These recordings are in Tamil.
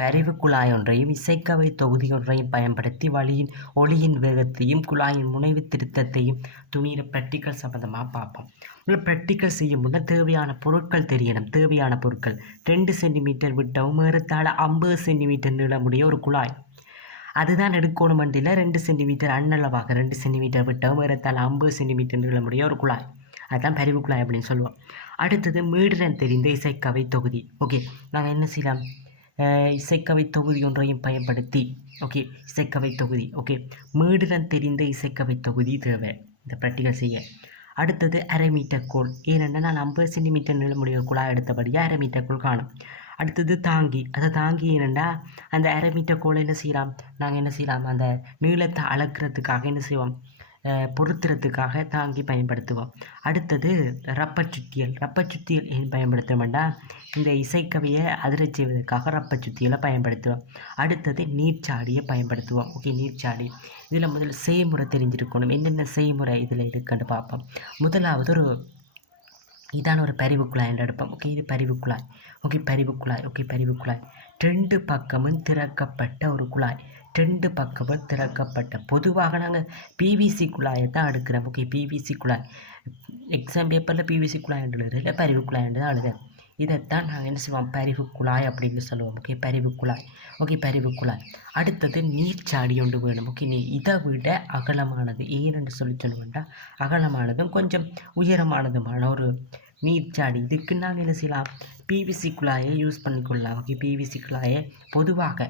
பரிவு குழாய் ஒன்றையும் இசைக்கவை தொகுதி ஒன்றையும் பயன்படுத்தி ஒளியின் வேகத்தையும் குழாயின் முனைவு திருத்தத்தையும் துணியில பிராக்டிக்கல் சம்மந்தமாக பார்ப்போம். பிராக்டிக்கல் செய்யும் முன்னர் தேவையான பொருட்கள் தெரியணும். தேவையான பொருட்கள் 2 சென்டிமீட்டர் விட்டவும் ஏறத்தாழ 50 சென்டிமீட்டர் நீளமுடைய ஒரு குழாய். அதுதான் எடுக்கணும் மண்டியில் 2 சென்டிமீட்டர் அண்ணளவாக 2 சென்டிமீட்டர் விட்டவும் ஏறத்தாழ 50 சென்டிமீட்டர் நீளமுடைய ஒரு குழாய். அதுதான் பரிவு குழாய் அப்படின்னு சொல்லுவோம். அடுத்தது மீடுடன் தெரிந்த இசைக்கவை தொகுதி. ஓகே, நாங்கள் என்ன செய்யலாம்? இசைக்கவை தொகுதி ஒன்றையும் பயன்படுத்தி இசைக்கவை தொகுதி மீடுடன் தெரிந்த இசைக்கவை தொகுதி தேவை இந்த ப்ராக்டிக்கல் செய்ய. அடுத்தது அரை மீட்டர் கோல். ஏனென்றால் நான் 50 சென்டிமீட்டர் நீளமுடைய குழாய் எடுத்தபடியாக அரை மீட்டர் கோல் காணும். அடுத்தது தாங்கி. அதை தாங்கி என்னென்னா அந்த அரை மீட்டர் கோலை நாங்கள் என்ன செய்யலாம்? அந்த நீளத்தை அளக்கிறதுக்காக என்ன செய்வோம்? பொருத்துறதுக்காக தாங்கி பயன்படுத்துவோம். அடுத்தது ரப்பர் சுத்தியல். ரப்பர் சுத்தியல் ஏன் பயன்படுத்துவோம்னா இந்த இசைக்கவையை அதிரச் செய்வதற்காக ரப்பர் சுத்தியலை பயன்படுத்துவோம். அடுத்தது நீர்ச்சாடியை பயன்படுத்துவோம். நீர்ச்சாடி. இதில் முதல்ல செய்முறை தெரிஞ்சிருக்கணும். என்னென்ன செய்முறை இதில் இருக்குன்னு பார்ப்போம். முதலாவது இதான ஒரு பரிவு குழாய் என்று எடுப்போம். இது பரிவு குழாய். பரிவு குழாய். பரிவு குழாய் 2 பக்கமும் திறக்கப்பட்ட ஒரு குழாய். 2 பக்கமும் திறக்கப்பட்ட. பொதுவாக நாங்கள் பிவிசி குழாயை தான் எடுக்கிறோம். பிவிசி குழாய். எக்ஸாம் பேப்பரில் பிவிசி குழாய் என்று இல்லை பரிவு குழாய் என்று தான் எழுதுறோம். இதைத்தான் நாங்கள் என்ன செய்வோம்? பரிவு குழாய் அப்படின்னு சொல்லுவோம். பரிவு குழாய். பரிவு குழாய். அடுத்தது நீர்ச்சாடி ஒன்று வேணும். இதை விட அகலமானது ஏன்னு சொல்லுவோம்னா அகலமானதும் கொஞ்சம் உயரமானதுமான ஒரு நீர்ச்சாடி. இதுக்கு நாங்கள் என்ன செய்யலாம்? பிவிசி குழாயை யூஸ் பண்ணிக்கொள்ளலாம். பிவிசி குழாயை பொதுவாக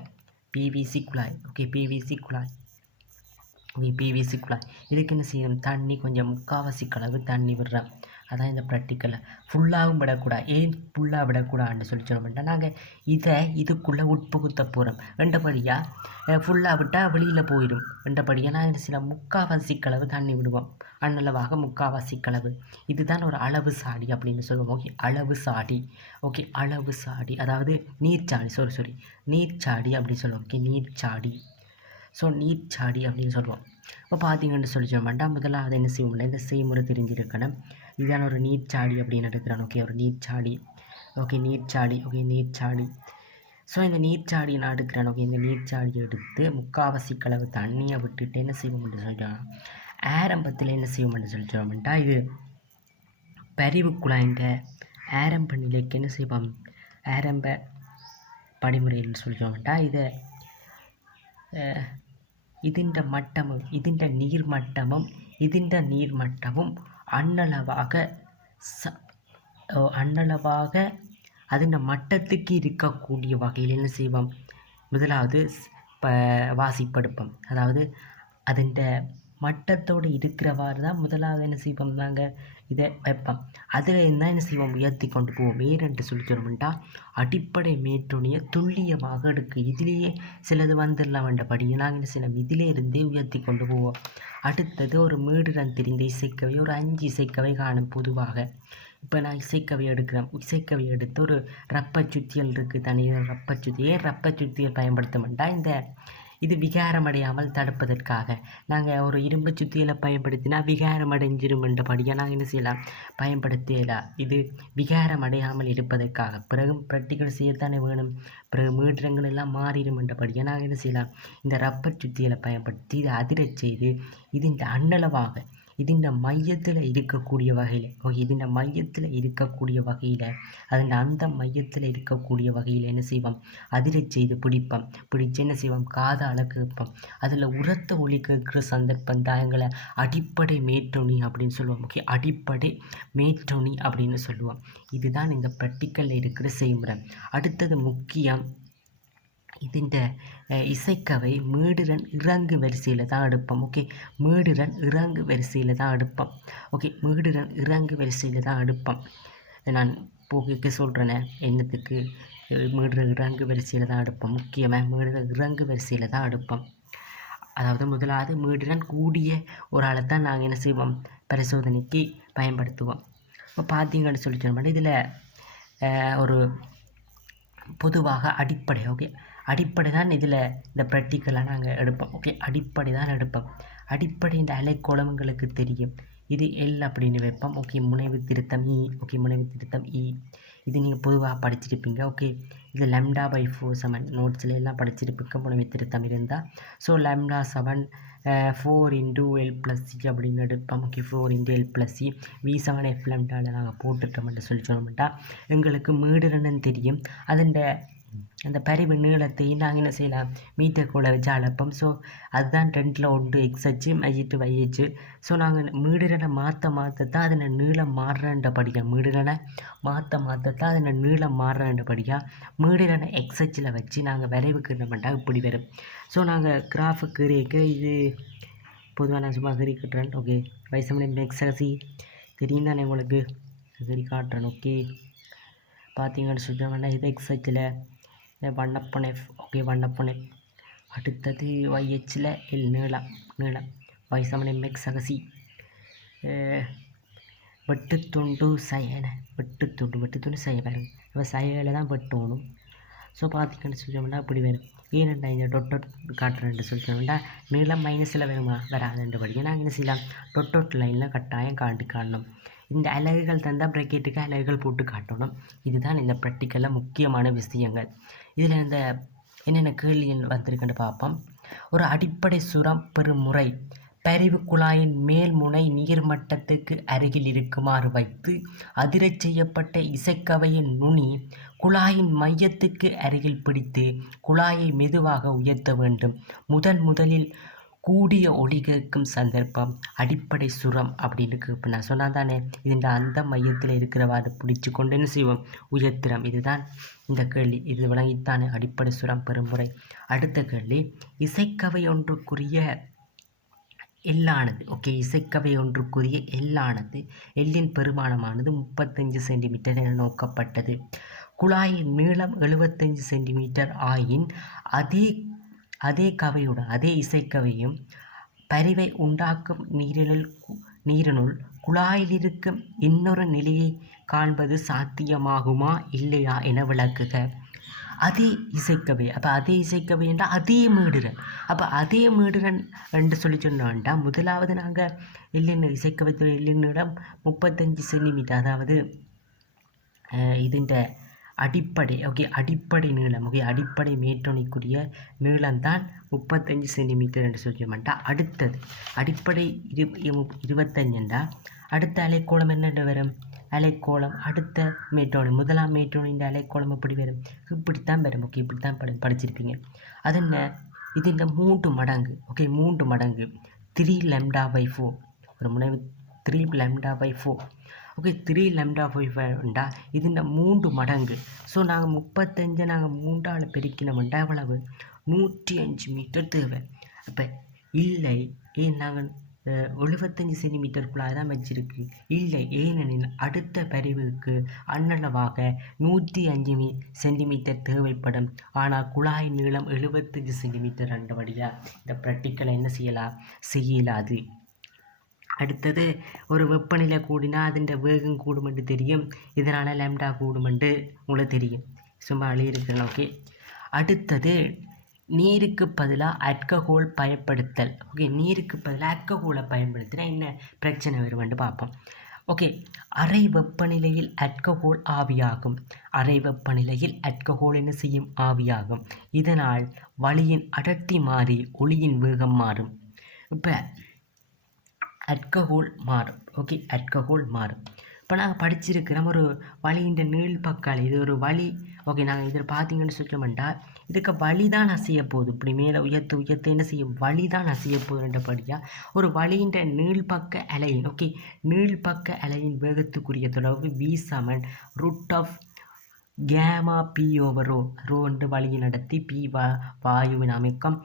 பிவிசி குழாய். பிவிசி குழாய். பிவிசி குழாய். இதுக்கு என்ன செய்யணும்? தண்ணி கொஞ்சம் முக்கால்வாசி அளவு தண்ணி விடுறோம். அதான் இந்த ப்ராக்டிக்கலில் ஃபுல்லாகவும் விடக்கூடாது. ஏன் ஃபுல்லாக விடக்கூடாதுன்னு சொன்னோம்னா நாங்கள் இதுக்குள்ளே உட்புகுத்த போகிறோம். ரெண்டபடியாக ஃபுல்லாக விட்டால் வெளியில் போயிடும். ரெண்டபடியாக நாங்கள் சில முக்கால்வாசி அளவு தண்ணி விடுவோம். அண்ணளவாக முக்கால்வாசி அளவு. இதுதான் ஒரு அளவு சாடி அப்படின்னு சொல்லுவோம். அளவு சாடி. அளவு சாடி அதாவது நீர்ச்சாடி. நீர்ச்சாடி அப்படின்னு சொல்லுவோம். நீர்ச்சாடி. நீர்ச்சாடி அப்படின்னு சொல்லுவோம். இப்போ பார்த்தீங்கன்னு சொல்லிச்சோம்னா முதலாவது என்ன செய்வோம்னா இந்த செய்முறை தெரிஞ்சிருக்கணும். இதான ஒரு நீர்ச்சாடி அப்படின்னு எடுக்கிறான். ஒரு நீர்ச்சாடி. நீர்ச்சாடி. நீர்ச்சாடி. இந்த நீர்ச்சாடி நான் எடுக்கிறேன். இந்த நீர்ச்சாடி எடுத்து முக்கால்வாசி அளவு தண்ணியை விட்டுட்டு என்ன செய்வோம்னு சொல்லிட்டோம்? ஆரம்பத்தில் என்ன செய்வோம்னு சொல்லிட்டோம்னா இது பரிவு குழாய்ந்த ஆரம்ப நிலைக்கு என்ன செய்வோம்? ஆரம்ப படிமுறைன்னு சொல்லிட்டோம்னா இதை ഇതിൻ്റെ നീർമട്ടവും அண்ணளவாக അതിൻ്റെ மட்டத்துக்கு இருக்கக்கூடிய வகையில் என்ன செய்வோம்? முதலாவது வாசிப்படுப்போம். அதாவது അതിൻ്റെ மட்டத்தோடு இருக்கிறவாறு தான் முதலாவது என்ன செய்வோம்? நாங்கள் இதை வைப்போம். அதில் இருந்தால் என்ன செய்வோம்? உயர்த்தி கொண்டு போவோம். வேறென்று சொல்லிச்சோம்னா அடிப்படை மேற்றோனியை துல்லியமாக எடுக்கு. இதிலேயே சிலது வந்துடலாம் வேண்டபடியே நாங்கள் என்ன செய்யலாம்? இதிலே இருந்தே உயர்த்தி கொண்டு போவோம். அடுத்தது ஒரு மீடுடன் தெரிந்த இசைக்கவை ஒரு 5 இசைக்கவை காணும் பொதுவாக. இப்போ நான் இசைக்கவை எடுக்கிறேன். இசைக்கவை எடுத்து ஒரு ரப்பர் சுத்தியல் இருக்குது. தனியாக ரப்பர் சுத்தி. ஏன் ரப்பர் சுத்தியல் பயன்படுத்தமாட்டா இது விகாரமடையாமல் தடுப்பதற்காக. நாங்கள் ஒரு இரும்பு சுத்தியலை பயன்படுத்தினா விகாரம் அடைஞ்சிருமென்றபடியாக நாங்கள் என்ன செய்யலாம்? பயன்படுத்தலாம். இது விகாரம் அடையாமல் இருப்பதற்காக. பிறகு ப்ராக்டிக்கல் செய்யத்தானே வேணும். பிறகு மீட்டரங்கள் எல்லாம் மாறிடுமென்றபடியாக நாங்கள் என்ன செய்யலாம்? இந்த ரப்பர் சுத்தியலை பயன்படுத்தி இதை அதிரச் செய்து ഇതിൻ്റെ அண்ணளவாக ഇതിൻ്റെ மையத்தில் இருக்கக்கூடிய வகையில் ഇതിൻ്റെ மையத்தில் இருக்கக்கூடிய வகையில் அந்த மையத்தில் இருக்கக்கூடிய வகையில் என்ன செய்வோம்? அதிரச் செய்து பிடிச்சு என்ன செய்வோம்? காதால் கேட்போம். அதில் உரத்த ஒலி கேட்குற சந்தர்ப்பம் தான் எங்களை அடிப்படை மேற்றொனி அப்படின்னு சொல்லுவோம். அடிப்படை மேற்றொனி அப்படின்னு சொல்லுவோம். இதுதான் இந்த ப்ராக்டிக்கலில் இருக்கிற செய்முறை. அடுத்தது முக்கியம். ഇതിൻ്റെ இசைக்கவை மீடுடன் இறங்கு வரிசையில் தான் எடுப்போம். மீடுடன் இறங்கு வரிசையில் தான் எடுப்போம். மீடுடன் இறங்கு வரிசையில் தான் எடுப்போம். நான் போக்கு சொல்கிறேனே என்னத்துக்கு? மீடுடன் இறங்கு வரிசையில் தான் எடுப்போம். முக்கியமாக மீடுடன் இறங்கு வரிசையில் தான் எடுப்போம். அதாவது முதலாவது மீடுடன் கூடிய ஒரு ஆளை தான் நாங்கள் என்ன செய்வோம்? பரிசோதனைக்கு பயன்படுத்துவோம். இப்போ பார்த்தீங்கன்னு சொல்லிட்டோம்னா இதில் ஒரு பொதுவாக அடிப்படை தான் இதில் இந்த ப்ராக்டிக்கலாக நாங்கள் எடுப்போம். அடிப்படை தான் எடுப்போம். அடிப்படை இந்த அலைக்கோளங்களுக்கு தெரியும். இது எல் அப்படின்னு வைப்போம். முனைவு திருத்தம் இ. முனைவு திருத்தம் இ. இது நீங்கள் பொதுவாக படிச்சிருப்பீங்க. ஓகே, இது λ/4 சமன் நோட்ஸில் எல்லாம் படிச்சிருப்பீங்க புனைவு திருத்தம் இருந்தால். ஸோ λ7 4 × L+C அப்படின்னு எடுப்போம். ஓகே, 4 × L+C V7F λ நாங்கள் போட்டுட்டோம்னு சொல்லி சொன்னோம்ட்டா எங்களுக்கு மீடுறன்னு தெரியும். அந்த பரிவு நீளத்தையும் நாங்கள் என்ன செய்யலாம், மீட்டருக்குள்ளே வச்சு அளப்போம். ஸோ அதுதான் 2ல் 1 x அச்சு மையிட்டு y அச்சு. ஸோ நாங்கள் மீடுறனை மாற்றத்தான் அதில் நீளம் மாறுறன்றபடியாக மாற்றத்தான் அதில் நீளம் மாறுறன்றபடியாக மீடுறனை x அச்சில் வச்சு நாங்கள் வரைவுக்கு என்ன பண்ணால் இப்படி வரும். ஸோ நாங்கள் கிராஃபுக்கு ரேக்க இது பொதுவாக நான் சும்மா சரி கட்டுறேன். ஓகே, வயசு எக்ஸசி தெரியும் தானே உங்களுக்கு, சரி காட்டுறேன். ஓகே, பார்த்தீங்கன்னு சொல்லிட்டோம்னா இது x அச்சில் 1/f. Okay, 1/f. அடுத்தது y அச்சில் L நீளம் வயசு எக்ஸசி வெட்டுத்துண்டு செய்ய பாருங்க. இப்போ சைடில் தான் வெட்டணும். ஸோ பார்த்தீங்கன்னு சொல்லிட்டோம்னா இப்படி வரும். ஏனெண்டா இந்த டொட் காட்டுறேன்ட்டு சொல்லிட்டோம்னா நீளம் மைனஸில் வராதுன்றபடியாக நாங்கள் என்ன செய்யலாம், டொட் லைனில் கட்டாயம் காட்டணும். இந்த அலகுகள் தந்தால் ப்ராக்கெட்டுக்கு அலகுகள் போட்டு காட்டணும். இதுதான் இந்த ப்ராக்டிக்கலில் முக்கியமான விஷயங்கள். இதில் இந்த என்னென்ன கேள்விகள் வந்திருக்குன்னு பார்ப்போம். ஒரு அடிப்படை சுரம் பெறும் முறை பரிவு குழாயின் மேல் முனை நீர்மட்டத்துக்கு அருகில் இருக்குமாறு வைத்து அதிரச் செய்யப்பட்ட இசைக்கவையின் நுனி குழாயின் மையத்துக்கு அருகில் பிடித்து குழாயை மெதுவாக உயர்த்த வேண்டும். முதலில் கூடிய ஒளி கேட்கும் சந்தர்ப்பம் அடிப்படை சுரம் அப்படின்னு கேட்பேன். நான் சொன்னால் தானே இதுன்ற அந்த மையத்தில் இருக்கிறவாறு பிடிச்சி கொண்டு என்ன செய்வோம், உயர்த்திரம். இதுதான் இந்த கேள்வி. இது விளங்கித்தானே அடிப்படை சுரம் பெறுமுறை. அடுத்த கேள்வி, இசைக்கவை ஒன்றுக்குரிய எல்லானது. ஓகே, இசைக்கவை ஒன்றுக்குரிய எல்லானது எல்லின் பெருமானமானது 35 சென்டிமீட்டர் என நோக்கப்பட்டது. குழாயின் நீளம் 75 சென்டிமீட்டர் ஆயின் அதே கவையுடன் அதே இசைக்கவையும் பரிவை உண்டாக்கும் நீரினுள் குழாயில் இருக்கும் இன்னொரு நிலையை காண்பது சாத்தியமாகுமா இல்லையா என விளக்குக. அதே இசைக்கவை, அப்போ அதே இசைக்கவை என்றால் அதே மீடுறன். அப்போ அதே மீடுறன் என்று சொல்லி சொன்னோம்னா முதலாவது நாங்கள் எல்லின் இசைக்கவைத்துறை எல்லின் நீளம் 35 சென்டிமீட்டர், அதாவது இதுன்ற அடிப்படை. ஓகே, அடிப்படை நீளம். ஓகே, அடிப்படை மேற்றோனிக்குரிய நீளம்தான் 35 சென்டிமீட்டர் என்று சொல்லிட்டோம்ட்டா. அடுத்தது அடிப்படை 25 என்றால் அடுத்த அலைக்கோளம் என்னென்று வரும், அலைக்கோளம் அடுத்த மேற்றோனி முதலாம் மேற்றோனின் அலைக்கோளம் எப்படி வரும், இப்படித்தான் வரும். ஓகே, இப்படித்தான் படிச்சிருப்பீங்க. அது என்ன, இது இந்த 3 மடங்கு. ஓகே, 3 மடங்கு 3 λ/4. ஒரு முனைவு 3 λ/4. ஓகே, 3 λ/4 இது இந்த 3 மடங்கு. ஸோ நாங்கள் 35 நாங்கள் 3ஆல் பெருக்கினோம்டா எவ்வளவு, 105 மீட்டர் தேவை. அப்போ இல்லை, ஏன் நாங்கள் 75 சென்டிமீட்டருக்குள்ளாக தான் வச்சிருக்கு, இல்லை ஏனெனில் அடுத்த பரிவுக்கு அன்னளவாக 105 சென்டிமீட்டர் தேவைப்படும். ஆனால் குழாய் நீளம் 75 சென்டிமீட்டர் அண்டபடியாக இந்த ப்ராக்டிக்கலை என்ன செய்யலாது. அடுத்தது, ஒரு வெப்பநிலை கூடினா அதன் வேகம் கூடுமென்று தெரியும். இதனால் λ கூடுமென்று உங்களுக்கு தெரியும், சும்மா அழியிருக்கிறேன். ஓகே, அடுத்தது நீருக்கு பதிலாக ஆல்கஹால் பயன்படுத்தல். ஓகே, நீருக்கு பதிலாக ஆல்கஹாலை பயன்படுத்தினா என்ன பிரச்சனை வருமென்று பார்ப்போம். ஓகே, அறை வெப்பநிலையில் ஆல்கஹால் ஆவியாகும். அறை வெப்பநிலையில் ஆல்கஹால் என்ன செய்யும், ஆவியாகும். இதனால் வளியின் அடர்த்தி மாறி ஒளியின் வேகம் மாறும். இப்போ ஆல்கஹால் மாறும். ஓகே, ஆல்கஹால் மாறும். இப்போ நாங்கள் படிச்சிருக்கிறோம் ஒரு வளியின் நீள்பக்கால், இது ஒரு வழி. ஓகே, நாங்கள் இதில் பார்த்தீங்கன்னு சொல்லிட்டோம்னா இதுக்கு வழி தான் அசைய போகுது. இப்படி மேலே உயர்த்த என்ன செய்யும், வழி தான் அசைய போகுதுன்றபடியாக ஒரு வழியின் நீள்பக்க அலையின். ஓகே, நீள்பக்க அலையின் வேகத்துக்குரிய தொடர்பு V= √γ/p/ρ. ρ என்று வழியை நடத்தி, p வாயுவின் அமைக்கம்,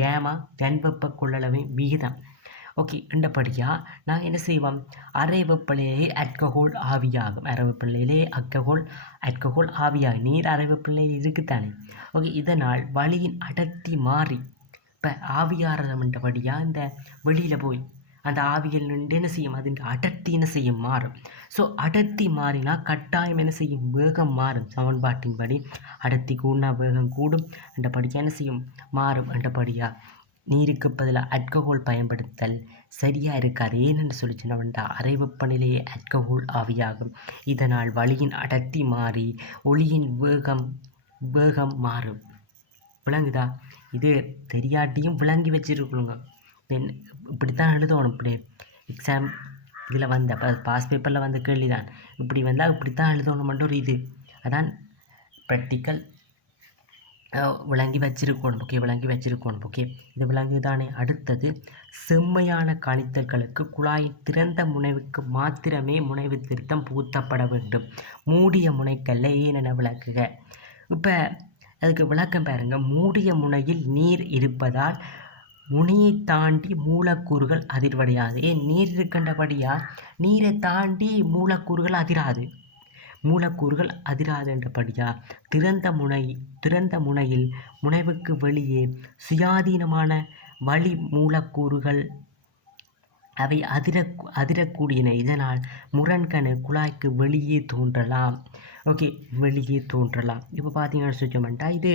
கேமா தன்வெப்ப கொள்ளளவின் விகிதம். ஓகே, என்றபடியாக நாங்கள் என்ன செய்வோம், அறை வெப்பநிலையிலே ஆல்கஹால் ஆவியாகும். அறை வெப்பநிலையிலே ஆல்கஹால் ஆவியாகும். நீர் அறை வெப்பநிலையில் இருக்குத்தானே. ஓகே, இதனால் வளியின் அடர்த்தி மாறி இப்போ ஆவியாகிறதுன்றபடியாக இந்த வெளியில் போய் அந்த ஆவியில் நின்று என்ன செய்யும், அதன் அடர்த்தி என்ன செய்யும், மாறும். ஸோ அடர்த்தி மாறினா கட்டாயம் என்ன செய்யும், வேகம் மாறும். சமன்பாட்டின்படி அடர்த்தி கூடினா வேகம் கூடும் என்றபடியாக என்ன செய்யும், மாறும் என்றபடியாக நீருக்கு பதிலாக ஆல்கஹால் பயன்படுத்தல் சரியாக இருக்காது. ஏனென்று சொல்லி சொன்னவன்டா அறை வெப்பநிலையே ஆல்கஹால் ஆவியாகும். இதனால் வளியின் அடர்த்தி மாறி ஒளியின் வேகம் மாறும். விளங்குதா? இது தெரியாட்டியும் விளங்கி வச்சுருக்கணுங்க. தென் இப்படித்தான் எழுதணும். இப்படி எக்ஸாம் இதில் வந்த பாஸ் பேப்பரில் வந்த கேள்வி தான். இப்படி வந்தால் இப்படித்தான் எழுதணுமென்ற ஒரு இது அதான் ப்ராக்டிக்கல் விளங்கி வச்சிருக்கணும். ஓகே, விளங்கி வச்சிருக்கணும். ஓகே, இது விளங்கு தானே. அடுத்தது செம்மையான கணித்தல்களுக்கு குழாயின் திறந்த முனைவுக்கு மாத்திரமே முனைவு திருத்தம் புகுத்தப்பட வேண்டும். மூடிய முனைக்கல்ல ஏனென விளக்குக. இப்போ அதுக்கு விளக்கம் பாருங்க. மூடிய முனையில் நீர் இருப்பதால் முனையை தாண்டி மூலக்கூறுகள் அதிர்வடையாது. ஏன் நீர் இருக்கின்றபடியா நீரை தாண்டி மூலக்கூறுகள் அதிராதுன்றபடியா திறந்த முனையில் முனைவுக்கு வெளியே சுயாதீனமான வளி மூலக்கூறுகள் அவை அதிரக்கூடியன. இதனால் முரண்கணு குழாய்க்கு வெளியே தோன்றலாம். ஓகே, வெளியே தோன்றலாம். இப்போ பார்த்தீங்கன்னு சொல்லிட்டோம்டா இது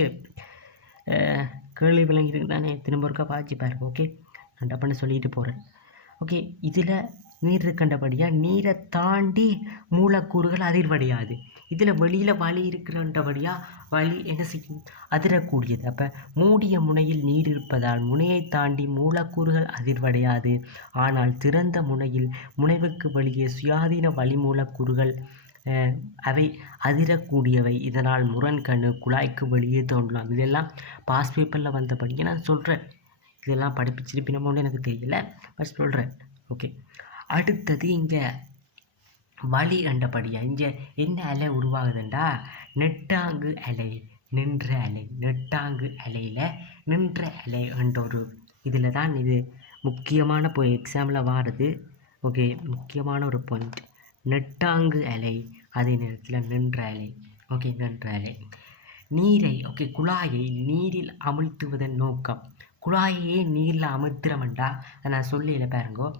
கேள்வி விளங்கிருக்கு தானே. திரும்ப ஒருக்கா பாய்ச்சி பாருங்க. ஓகே, நான் டப்புன்னு சொல்லிட்டு போகிறேன். ஓகே, இதில் நீர் இருக்கின்றபடியாக நீரை தாண்டி மூலக்கூறுகள் அதிர்வடையாது. இதில் வெளியில் வலி இருக்கிறன்றபடியாக வலி என்ன செய்யும்? அதிரக்கூடியது. அப்போ மூடிய முனையில் நீர் இருப்பதால் முனையை தாண்டி மூலக்கூறுகள் அதிர்வடையாது. ஆனால் திறந்த முனையில் முனைவுக்கு வெளியே சுயாதீன வளி மூலக்கூறுகள் அவை அதிரக்கூடியவை. இதனால் முரண்கணு குழாய்க்கு வெளியே தோன்றலாம். இதெல்லாம் பாஸ் பேப்பரில் வந்தபடியே நான் சொல்கிறேன். இதெல்லாம் படிப்பிச்சிருப்பினமோன்னு எனக்கு தெரியல, பட் சொல்கிறேன். ஓகே, அடுத்தது இங்கே வலி என்றபடியாக இங்கே என்ன அலை உருவாகுதுண்டா? நெட்டாங்கு அலை, நின்ற அலை. நெட்டாங்கு அலையில் நின்ற அலை என்ற ஒரு இதில் தான் இது முக்கியமான போய் எக்ஸாமில் வாருது. ஓகே, முக்கியமான ஒரு பாயிண்ட். நெட்டாங்கு அலை, அதே நேரத்தில் நின்ற அலை. ஓகே, நின்ற அலை. நீரை குழாயை நீரில் அமிழ்த்துவதன் நோக்கம். குழாயையே நீரில் அமிழ்த்துறமெண்டா நான் சொல்லல பாருங்கோ.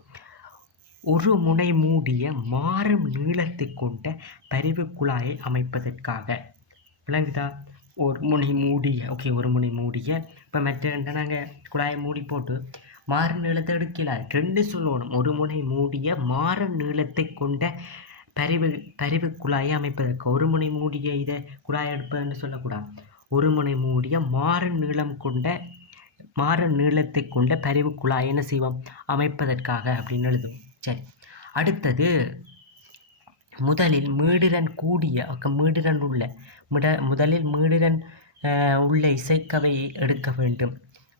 ஒரு முனை மூடிய மாறும் நீளத்தை கொண்ட பரிவு குழாயை அமைப்பதற்காக. விளங்குதா? ஒரு முனை மூடிய இப்போ மற்ற நாங்கள் குழாயை மூடி போட்டு மாறும் நீளத்தை எடுக்கல. ரெண்டு சொல்லணும். ஒரு முனை மூடிய மாறும் நீளத்தை கொண்ட பரிவு குழாயை அமைப்பதற்கு. ஒரு முனை மூடிய இதை குழாயை எடுப்பதுன்னு சொல்லக்கூடாது. ஒரு முனை மூடிய மாறும் நீளத்தை கொண்ட பரிவு குழாய் என்ன செய்வோம்? அமைப்பதற்காக அப்படின்னு எழுதும். சரி, அடுத்தது முதலில் மீடிரன் உள்ள இசைக்கவையை எடுக்க வேண்டும்.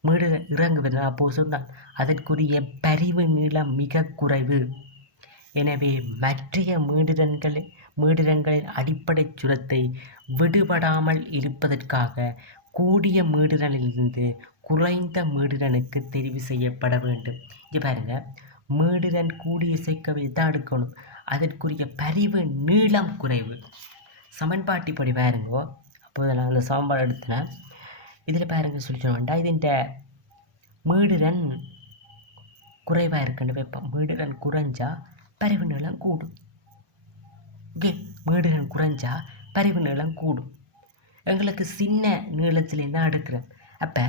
மீடிரன் இறங்குவது அப்போ சொன்னால் அதற்குரிய பரிவு நீளம் மிக குறைவு. எனவே மற்றைய மீடிரன்களின் அடிப்படை சுரத்தை விடுபடாமல் இருப்பதற்காக கூடிய மீடிரனிலிருந்து குறைந்த மீடிரனுக்கு தெரிவு செய்யப்பட வேண்டும். இங்கே பாருங்க, மீடிரன் கூடிய இசைக்கவை தான் எடுக்கணும். அதற்குரிய பரிவு நீளம் குறைவு. சமன்பாட்டிப்படி பாருங்கோ. அப்போது நான் அந்த சமன்பாடு எடுத்தேன். இதில் பாருங்க சொல்லிச்சோம்டா, இது இந்த மீடிரன் குறைவாக இருக்குன்னு வைப்போம். மீடிரன் குறைஞ்சா பரிவு நீளம் கூடும். ஓகே, மீடிரன் குறைஞ்சா பரிவு நீளம் கூடும். எங்களுக்கு சின்ன நீளத்துலேருந்து தான் எடுக்கிறேன். அப்போ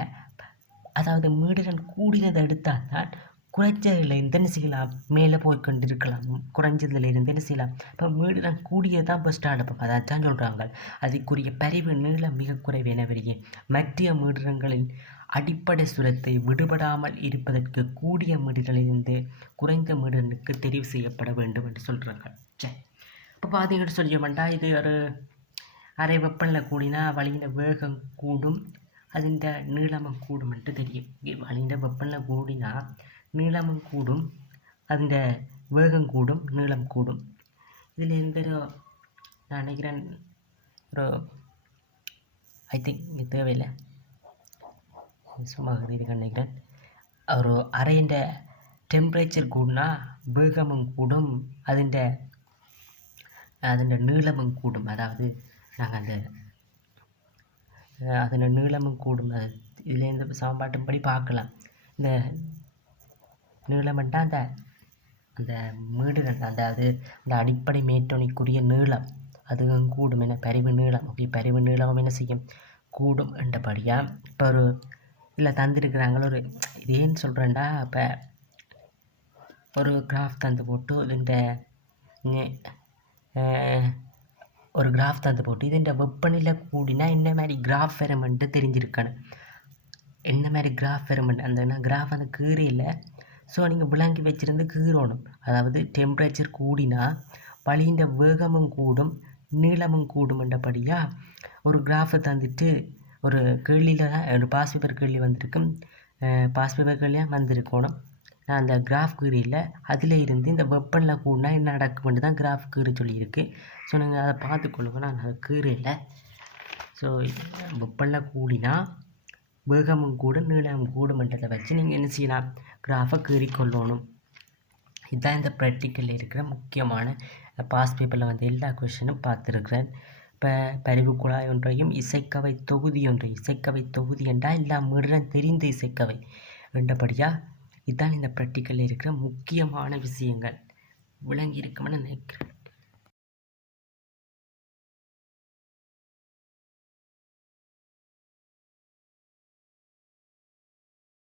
அதாவது மீடிரன் கூடினதை எடுத்தால் தான் குறைஞ்சதுலேருந்து என்ன செய்யலாம்? மேலே போய்கொண்டு இருக்கலாம். குறைஞ்சதுலேருந்து என்ன செய்யலாம்? இப்போ மீடிரன் கூடியதான் ஃபஸ்ட்டு எடுப்போம். அதான் சொல்கிறாங்க. அதுக்குரிய பரிவு நீளம் மிக குறைவு. எனவே மற்ற மீடிரன்களின் அடிப்படை சுரத்தை விடுபடாமல் இருப்பதற்கு கூடிய மீடிரனிலிருந்து குறைந்த மீடிரனுக்கு தெரிவு செய்யப்பட வேண்டும் என்று சொல்கிறாங்க. சரி, இப்போ பார்த்தீங்கன்னு சொல்லியமாட்டா இது ஒரு அரை வெப்பநிலை கூடினா வளியின் வேகம் கூடும், அதின் நீளமும் கூடும் என்று தெரியும். வளியின் வெப்பநிலை கூடினா நீளமும் கூடும், அதின் வேகம் கூடும், நீளம் கூடும். இதில் எந்த நான் நினைக்கிறேன் ஒரு ஐ திங்க் இங்கே தேவையில்லை, சும்மா நினைக்கிறேன். ஒரு அறையின் டெம்பரேச்சர் கூடுனா வேகமும் கூடும், அதின் நீளமும் கூடும். அதாவது நாங்கள் அதன் நீளமும் கூடும். அது இதுலேருந்து சமன்பாட்டின்படி பார்க்கலாம். இந்த நீளம்ட்டா அந்த மீடிரன், அதாவது அந்த அடிப்படை மேற்றோனிக்குரிய நீளம் அதுவும் கூடும். என்ன பரிவு நீளம். பரிவு நீளமும் என்ன செய்யும்? கூடும் என்றபடியாக இப்போ ஒரு இல்லை தந்திருக்கிறாங்களோ ஒரு இது ஏன்னு சொல்கிறேன்டா, இப்போ ஒரு கிராஃப் தந்து போட்டு ஒரு கிராஃப் தந்து போட்டு இதுன்ற வெப்பநிலை கூடினா என்ன மாதிரி கிராஃப் வருமென்ட்டு தெரிஞ்சிருக்கணும். என்ன மாதிரி கிராஃப் வருமென்ட்டு அந்த கிராஃப் அந்த கீரையில் ஸோ நீங்கள் விளங்கி வச்சுருந்து கீறணும். அதாவது டெம்பரேச்சர் கூடினா வழியின் வேகமும் கூடும் நீளமும் கூடுமென்றபடியாக ஒரு கிராஃபை தந்துட்டு ஒரு கேள்வியில் தான் ஒரு பாஸ் பேப்பர் கேள்வி வந்திருக்கும். பாஸ் பேப்பர் கேள்வியாக வந்திருக்கணும். நான் அந்த கிராஃப் கீரையில் அதில் இருந்து இந்த வெப்பநிலை கூடினா என்ன நடக்கும்னு தான் கிராஃப் கீரை சொல்லியிருக்கு. ஸோ நீங்கள் அதை பார்த்துக்கொள்ளுங்க. நான் அந்த கீரையில் ஸோ வெப்பநிலை கூடினா வேகமும் கூடும் நீளமும் கூடுமென்றதை வச்சு நீங்கள் என்ன செய்யலாம், கிராஃபை கீறிக்கொள்ளணும். இதுதான் இந்த ப்ராக்டிக்கலில் இருக்கிற முக்கியமான பாஸ் பேப்பரில் வந்து எல்லா கொஷனும் பார்த்துருக்குறேன். இப்போ பரிவு குழாய் ஒன்றையும் இசைக்கவை தொகுதி ஒன்றையும், இசைக்கவை தொகுதி என்றால் எல்லா மீடுடன் தெரிந்த இசைக்கவை என்றபடியாக இதுதான் இந்த ப்ராக்டிக்கலில் இருக்கிற முக்கியமான விஷயங்கள். விளங்கி இருக்குமென்னு நினைக்கிறேன்.